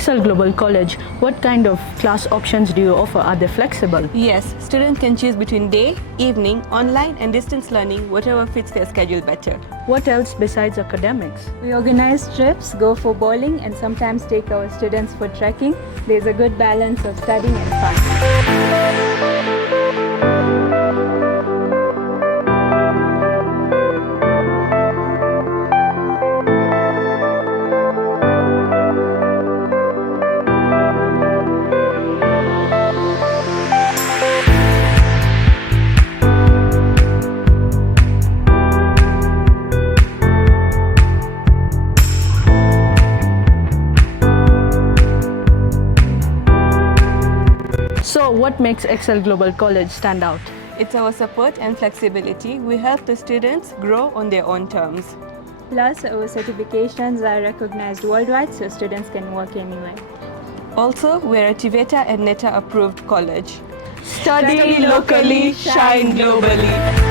Excel Global College, what kind of class options do you offer? Are they flexible? Yes, students can choose between day, evening, online and distance learning, whatever fits their schedule better. What else besides academics? We organize trips, go for bowling, and sometimes take our students for trekking. There's a good balance of studying and fun. So, what makes Excel Global College stand out? It's our support and flexibility. We help the students grow on their own terms. Plus, our certifications are recognized worldwide, so students can work anywhere. Also, we're a TVETA and NETA approved college. Study locally, shine globally.